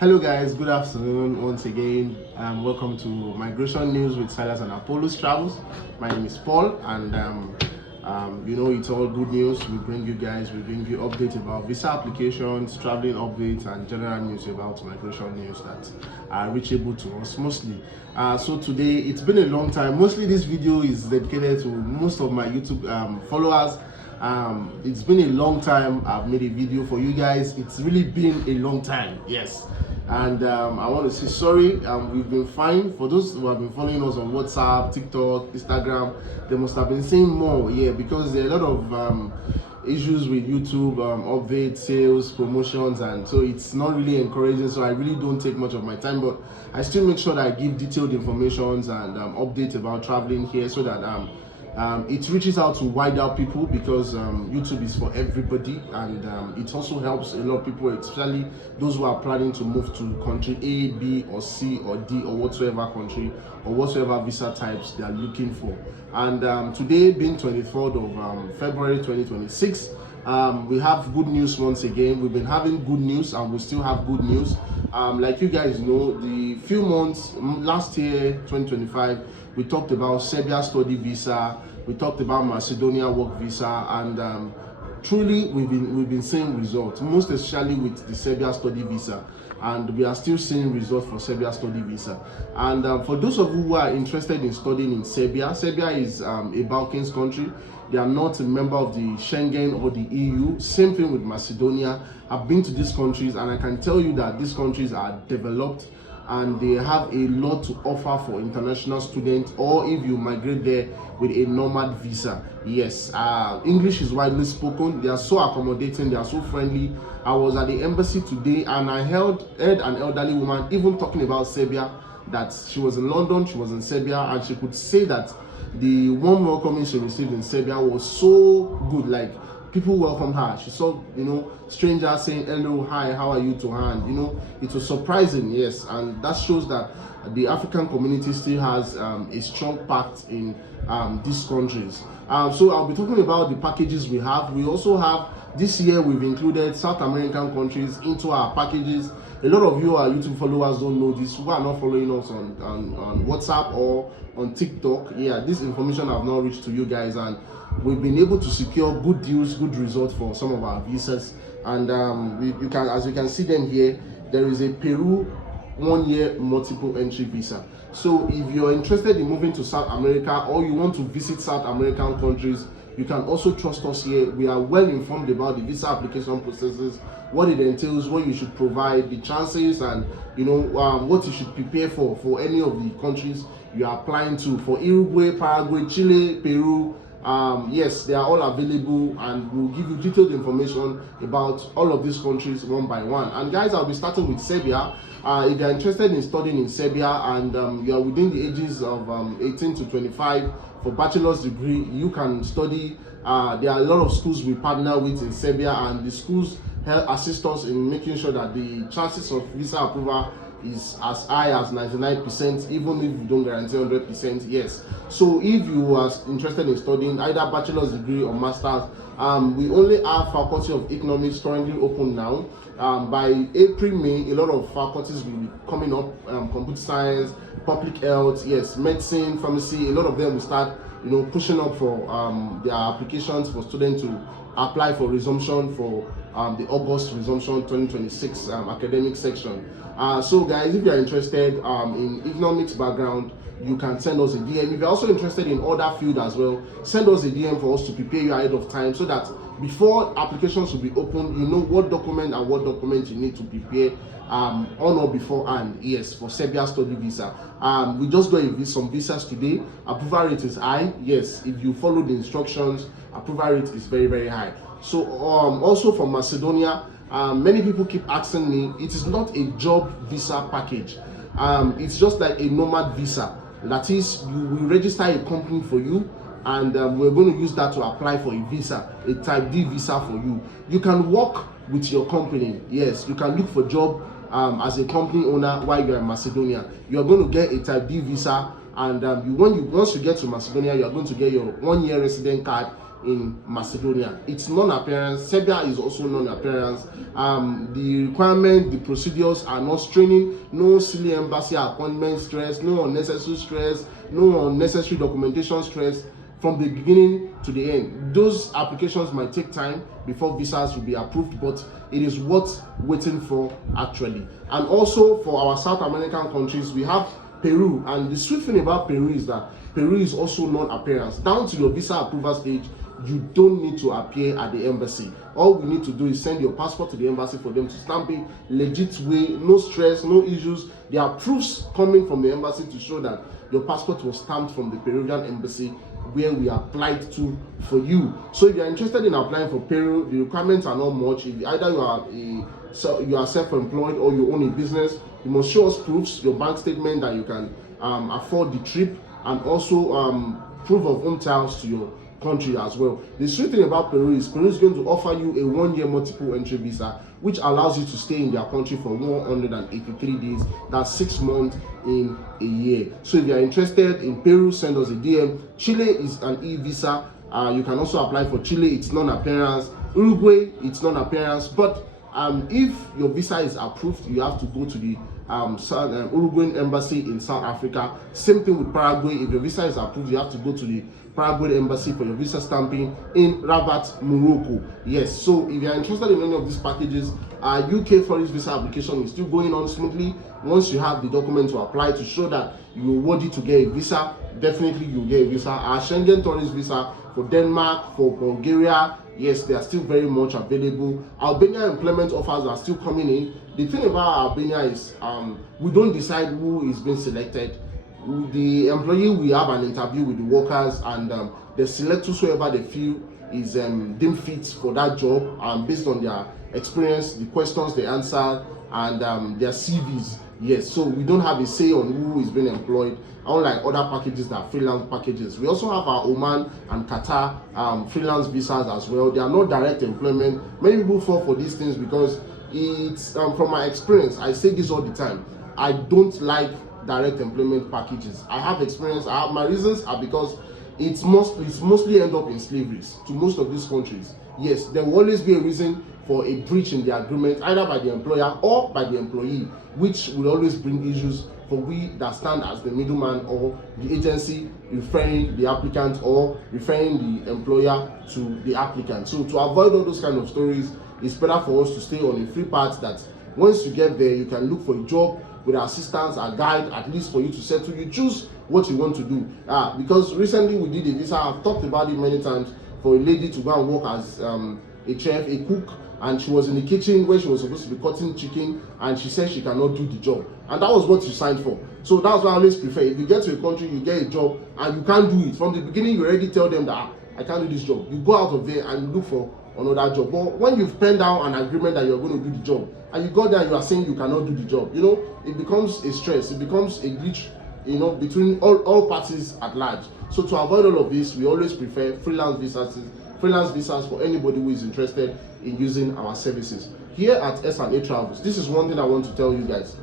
Hello guys, good afternoon once again. Welcome to Migration News with Silas and Apollo's Travels. My name is Paul, and it's all good news. We bring you updates about visa applications, traveling updates, and general news about migration news that are reachable to us mostly. So today, it's been a long time. Mostly this video is dedicated to most of my YouTube followers. It's been a long time I've made a video for you guys. It's really been a long time, yes. And I want to say sorry. We've been fine. For those who have been following us on WhatsApp, TikTok, Instagram, they must have been seeing more, yeah, because there are a lot of issues with YouTube, updates, sales, promotions, and so it's not really encouraging. So I really don't take much of my time, but I still make sure that I give detailed informations and updates about traveling here, so that it reaches out to wider people, because YouTube is for everybody, and it also helps a lot of people, especially those who are planning to move to country A, B, or C, or D, or whatsoever country or whatsoever visa types they are looking for. And today, being 23rd of February 2026, we have good news once again. We've been having good news, and we still have good news. Like you guys know, the few months last year, 2025, we talked about Serbia study visa, we talked about Macedonia work visa, and truly we've been seeing results, most especially with the Serbia study visa, and we are still seeing results for Serbia study visa. And for those of you who are interested in studying in Serbia, Serbia is a Balkans country. They are not a member of the Schengen or the EU. Same thing with Macedonia. I've been to these countries, and I can tell you that these countries are developed, and they have a lot to offer for international students, or if you migrate there with a nomad visa. Yes, English is widely spoken. They are so accommodating, they are so friendly. I was at the embassy today, and I heard an elderly woman even talking about Serbia, that she was in London, she was in Serbia, and she could say that the warm welcoming she received in Serbia was so good. Like, people welcomed her. She saw, strangers saying hello, hi, how are you to her, and it was surprising, yes. And that shows that the African community still has a strong part in these countries. So I'll be talking about the packages we have. We also have, this year we've included South American countries into our packages. A lot of you, our YouTube followers, don't know this, who are not following us on WhatsApp or on TikTok. Yeah, this information have not reached to you guys, and we've been able to secure good deals, good results for some of our visas. And as you can see them here, there is a Peru 1 year multiple entry visa. So if you're interested in moving to South America, or you want to visit South American countries, you can also trust us here. We are well informed about the visa application processes, what it entails, what you should provide, the chances, and what you should prepare for any of the countries you are applying to. For Uruguay, Paraguay, Chile, Peru, yes, they are all available, and we'll give you detailed information about all of these countries one by one. And guys, I'll be starting with Serbia. If you're interested in studying in Serbia, and you are within the ages of 18 to 25 for bachelor's degree, you can study. There are a lot of schools we partner with in Serbia, and the schools help assist us in making sure that the chances of visa approval is as high as 99%, even if you don't guarantee 100%. Yes. So if you are interested in studying either bachelor's degree or master's, we only have Faculty of Economics currently open now. By April, May, a lot of faculties will be coming up. Computer science, public health, yes, medicine, pharmacy. A lot of them will start, pushing up for their applications for students to apply for resumption for the August resumption 2026 academic section. So guys, if you are interested in economics background, you can send us a DM. If you're also interested in other field as well, send us a DM for us to prepare you ahead of time, so that before applications will be opened, you know what document you need to prepare on or beforehand. Yes, for Serbia study visa. We just got some visas today. Approval rate is high. Yes, if you follow the instructions, approval rate is very, very high. So also for Macedonia, many people keep asking me, it is not a job visa package. It's just like a nomad visa. That is, we register a company for you, and we're going to use that to apply for a visa, a type D visa for you. You can work with your company. Yes, you can look for job as a company owner while you're in Macedonia. You're going to get a type D visa, and once you get to Macedonia, you're going to get your 1 year resident card. in Macedonia. It's non-appearance. Serbia is also non-appearance. The requirement, the procedures are not straining. No silly embassy appointment stress, no unnecessary stress, no unnecessary documentation stress from the beginning to the end. Those applications might take time before visas will be approved, but it is worth waiting for actually. And also for our South American countries, we have Peru, and the sweet thing about Peru is that Peru is also non-appearance. Down to your visa approval stage, you don't need to appear at the embassy. All we need to do is send your passport to the embassy for them to stamp it legit way, no stress, no issues. There are proofs coming from the embassy to show that your passport was stamped from the Peruvian embassy where we applied to for you. So if you are interested in applying for Peru, the requirements are not much. If either you are self-employed or you own a business, you must show us proofs, your bank statement that you can afford the trip, and also proof of home ties to your country as well. The sweet thing about Peru is going to offer you a 1-year multiple entry visa, which allows you to stay in their country for 183 days. That's 6 months in a year. So if you are interested in Peru, send us a DM. Chile is an e-visa. You can also apply for Chile. It's non-appearance. Uruguay, it's non-appearance. But if your visa is approved, you have to go to the Uruguayan embassy in South Africa. Same thing with Paraguay. If your visa is approved, you have to go to the Paraguay embassy for your visa stamping in Rabat, Morocco. Yes, so if you are interested in any of these packages, UK tourist visa application is still going on smoothly. Once you have the document to apply to show that you are worthy to get a visa, definitely you'll get a visa. Our Schengen tourist visa for Denmark, for Bulgaria, yes, they are still very much available. Albania employment offers are still coming in. The thing about Albania is we don't decide who is being selected. The employee will have an interview with the workers, and they select whosoever they feel is deemed fit for that job based on their experience, the questions they answer, and their CVs. Yes, so we don't have a say on who is being employed, unlike other packages that are freelance packages. We also have our Oman and Qatar freelance visas as well. They are not direct employment. Many people fall for these things because it's from my experience, I say this all the time, I don't like direct employment packages. I have experience. My reasons are because it's mostly end up in slavery to most of these countries. Yes, there will always be a reason for a breach in the agreement, either by the employer or by the employee, which will always bring issues for we that stand as the middleman or the agency referring the applicant or referring the employer to the applicant. So to avoid all those kind of stories, it's better for us to stay on a free path that once you get there, you can look for a job with assistance, a guide, at least for you to settle. You choose what you want to do. Because recently we did a visa, I've talked about it many times, for a lady to go and work as a chef, a cook, and she was in the kitchen where she was supposed to be cutting chicken, and she said she cannot do the job, and that was what you signed for. So that's why I always prefer, if you get to a country, you get a job and you can't do it from the beginning, you already tell them that I can't do this job. You go out of there and you look for another job. But when you've penned down an agreement that you're going to do the job, and you go there and you are saying you cannot do the job, it becomes a stress, it becomes a glitch, between all parties at large. So to avoid all of this, we always prefer freelance visas for anybody who is interested in using our services. Here at S&A Travels, this is one thing I want to tell you guys.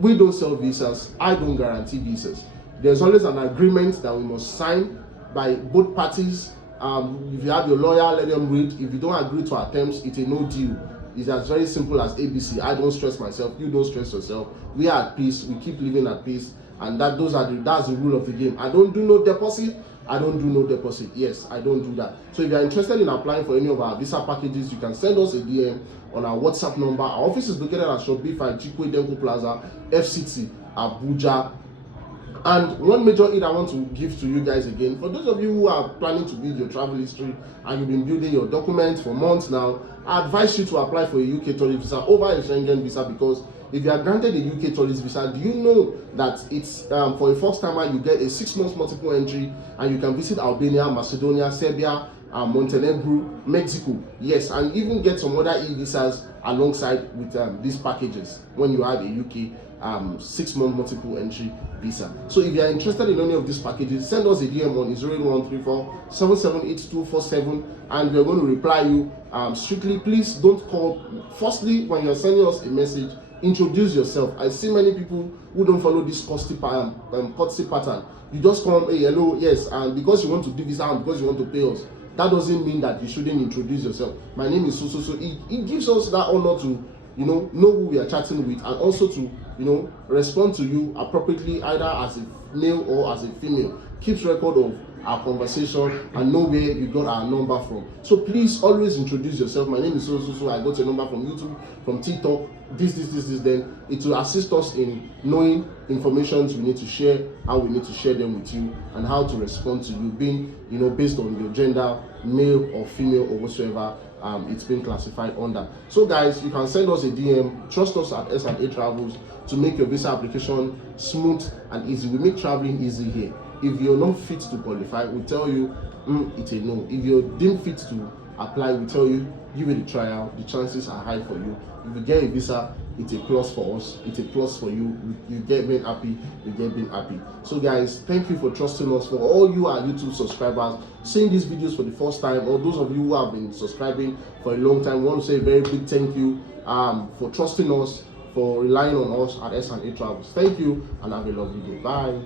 We don't sell visas. I don't guarantee visas. There's always an agreement that we must sign by both parties. If you have your lawyer, let them read. If you don't agree to our terms, it's a no deal. It's as very simple as ABC. I don't stress myself. You don't stress yourself. We are at peace. We keep living at peace. And that's the rule of the game. I don't do no deposit. I don't do no deposit. Yes, I don't do that. So if you're interested in applying for any of our visa packages, you can send us a DM on our WhatsApp number. Our office is located at Shop B5 Chikwe Denko Plaza, FCT, Abuja. And one major aid I want to give to you guys again, for those of you who are planning to build your travel history and you've been building your documents for months now, I advise you to apply for a UK tourist visa over a Schengen visa, because if you are granted a UK tourist visa, do you know that it's for a first timer you get a 6 months multiple entry and you can visit Albania, Macedonia, Serbia, Montenegro, Mexico, yes, and even get some other e-visas alongside with these packages when you have a UK 6 month multiple entry visa. So if you are interested in any of these packages, send us a DM on 08134 778247 and we are going to reply you strictly. Please don't call. Firstly, when you are sending us a message, introduce yourself. I see many people who don't follow this courtesy pattern. You just come, hey, hello, yes, and because you want to do visa and because you want to pay us, that doesn't mean that you shouldn't introduce yourself. My name is so. It gives us that honor to, know who we are chatting with, and also to, respond to you appropriately, either as a male or as a female. Keeps record of our conversation and know where you got our number from. So please always introduce yourself. My name is so. I got your number from YouTube, from TikTok. This. Then it will assist us in knowing information we need to share, how we need to share them with you, and how to respond to you, being based on your gender, male or female or whatsoever it's been classified under. So guys, you can send us a DM. Trust us at S&A Travels to make your visa application smooth and easy. We make traveling easy here. If you're not fit to qualify, we tell you it's a no. If you're deemed fit to apply, we tell you give it a trial. The chances are high for you. If you get a visa, it's a plus for us, it's a plus for you. You get being happy, you get being happy. So guys, thank you for trusting us. For all you our YouTube subscribers seeing these videos for the first time, or those of you who have been subscribing for a long time, we want to say a very big thank you for trusting us, for relying on us at S&A Travels. Thank you, and have a lovely day. Bye.